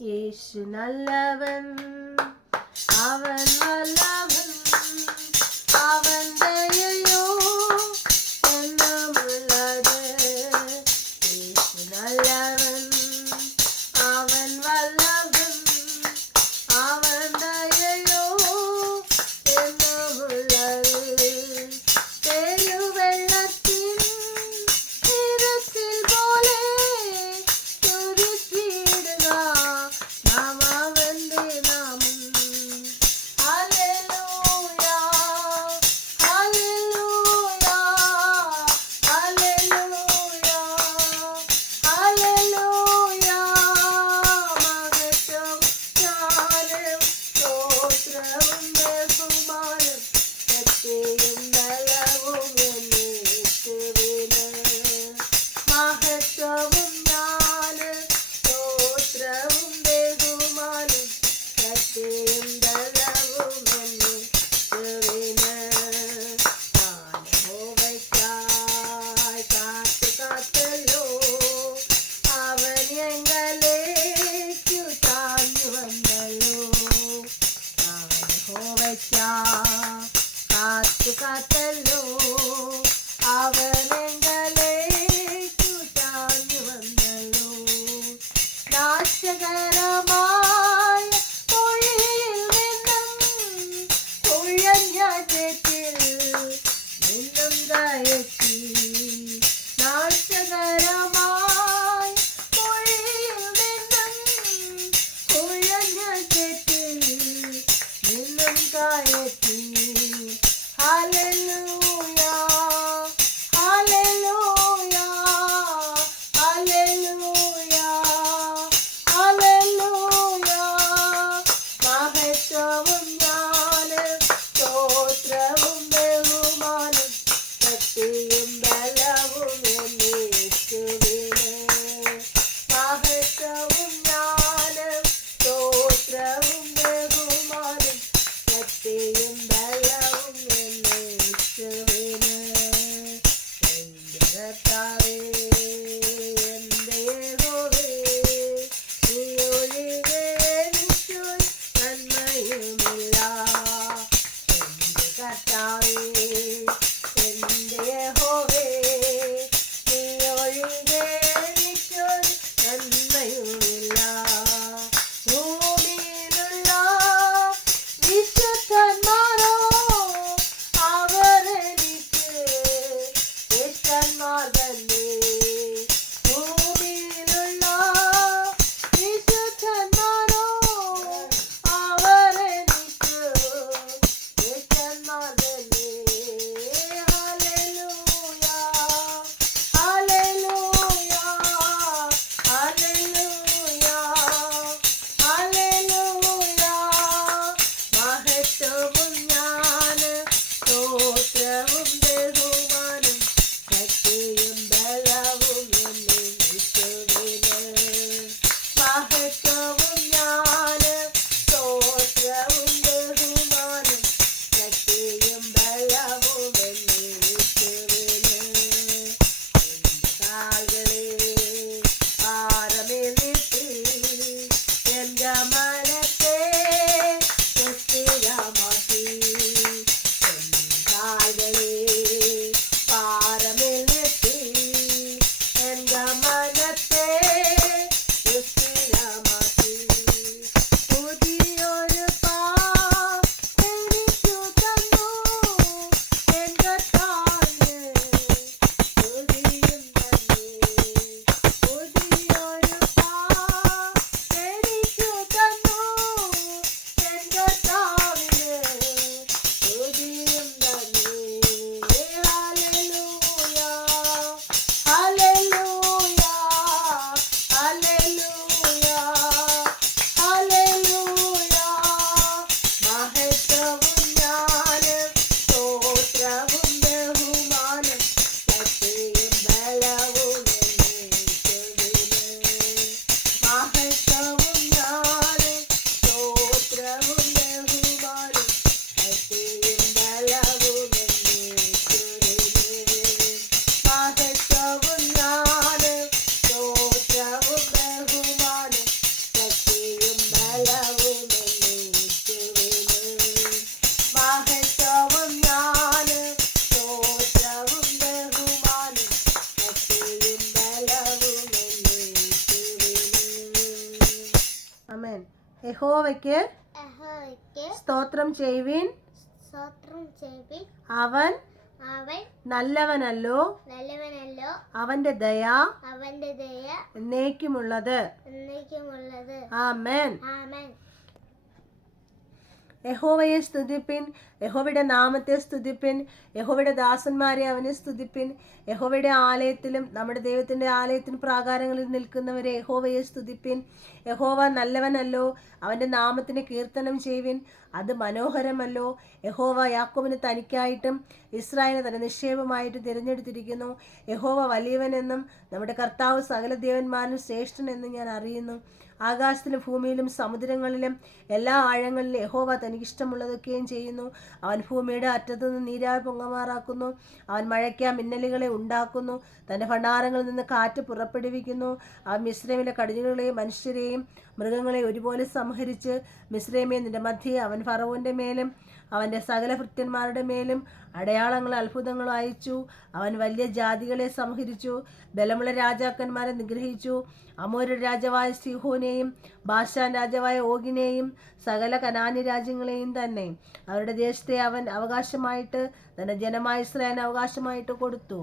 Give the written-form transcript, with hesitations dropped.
യേശു നല്ലവൻ, അവൻ നല്ലവൻ, അവൻ ദയയോ എന്നുമുള്ളത്. യേശു നല്ലവൻ, അവൻ വല്ലഭൻ, അവൻ ദയയോ എന്നുമുള്ളത്. പെരുവെള്ളത്തിൻ നിരച്ചിൽ പോലെ തുതിച്ചിടുക നാം അവന്റെ നാമം. Hallelujah, hallelujah, hallelujah, hallelujah. മഹത്വം ജ്ഞാനം സ്തോത്രവും ബഹുമാനം ശക്തിയും ബലവും യേശുവിന്. മഹത്വവും ജ്ഞാനം സ്തോത്രവും ബഹുമാനം ശക്തിയും ബലവും യേശുവിന്. ഞാൻ യഹോവയ്ക്കായി കാത്തുകാത്തല്ലോ, അവൻ ഞങ്ങളിലേക്കു ചാഞ്ഞു വന്നല്ലോ. ഞാൻ യഹോവയ്ക്കായി കാത്തുകാത്തല്ലോ, അവൻ ഞങ്ങളിലേക്കു ചാഞ്ഞു വന്നല്ലോ. നാശകരമായ പൊഴിയിൽ നിന്നും കുഴഞ്ഞ ചേറ്റിൽ നിന്നും കയറ്റി. നാശകരമായ പൊഴിയിൽ നിന്നും കുഴഞ്ഞ ചേറ്റിൽ നിന്നും കയറ്റി. Hallelujah, hallelujah, hallelujah, hallelujah. യഹോവയ്ക്ക് സ്തോത്രം ചെയ്യുവിൻ, അവൻ നല്ലവനല്ലോ, അവന്റെ ദയ എന്നേക്കുമുള്ളത്. ആമേൻ. യഹോവയെ സ്തുതിപ്പിൻ, യഹോവയുടെ നാമത്തെ സ്തുതിപ്പിൻ, യഹോവയുടെ ദാസന്മാരെ അവനെ സ്തുതിപ്പിൻ. യഹോവയുടെ ആലയത്തിലും നമ്മുടെ ദൈവത്തിൻ്റെ ആലയത്തിന് പ്രാകാരങ്ങളിൽ നിൽക്കുന്നവരെ യഹോവയെ സ്തുതിപ്പിൻ. യഹോവ നല്ലവനല്ലോ, അവൻ്റെ നാമത്തിന് കീർത്തനം ചെയ്യുവിൻ, അത് മനോഹരമല്ലോ. യഹോവ യാക്കോബിന് തനിക്കായിട്ടും ഇസ്രായേലിനെ തന്റെ നിക്ഷേപമായിട്ട് തിരഞ്ഞെടുത്തിരിക്കുന്നു. യഹോവ വലിയവനെന്നും നമ്മുടെ കർത്താവ് സകല ദേവന്മാരിലും ശ്രേഷ്ഠനെന്നും ഞാൻ അറിയുന്നു. ആകാശത്തിലും ഭൂമിയിലും സമുദ്രങ്ങളിലും എല്ലാ ആഴങ്ങളിലും യഹോവ തനിക്കിഷ്ടമുള്ളതൊക്കെയും ചെയ്യുന്നു. അവൻ ഭൂമിയുടെ അറ്റത്തുനിന്ന് നീരാവി പൊങ്ങമാറാക്കുന്നു. അവൻ മഴയ്ക്ക് മിന്നലുകളെ ഉണ്ടാക്കുന്നു. തൻ്റെ ഭണ്ഡാരങ്ങളിൽ നിന്ന് കാറ്റ് പുറപ്പെടുവിക്കുന്നു. അവൻ മിസ്രൈമിലെ കടിഞ്ഞുകളെയും മനുഷ്യരെയും മൃഗങ്ങളെയും ഒരുപോലെ സംഹരിച്ച് മിസ്രൈമേ നിന്റെ മധ്യേ അവൻ ഫറവോന്റെ മേലും അവൻ്റെ സകല ഭൃത്യന്മാരുടെ മേലും അടയാളങ്ങളും അത്ഭുതങ്ങളും അയച്ചു. അവൻ വലിയ ജാതികളെ സംഹരിച്ചു, ബലമുള്ള രാജാക്കന്മാരെ നിഗ്രഹിച്ചു. അമോര്യരുടെ രാജാവായ സീഹോനെയും ബാശാൻ രാജാവായ ഓഗിനെയും സകല കനാന്യ രാജ്യങ്ങളെയും തന്നെ അവരുടെ ദേശത്തെ അവൻ അവകാശമായിട്ട് തന്റെ ജനമായ ഇസ്രായേലിന് അവകാശമായിട്ട് കൊടുത്തു.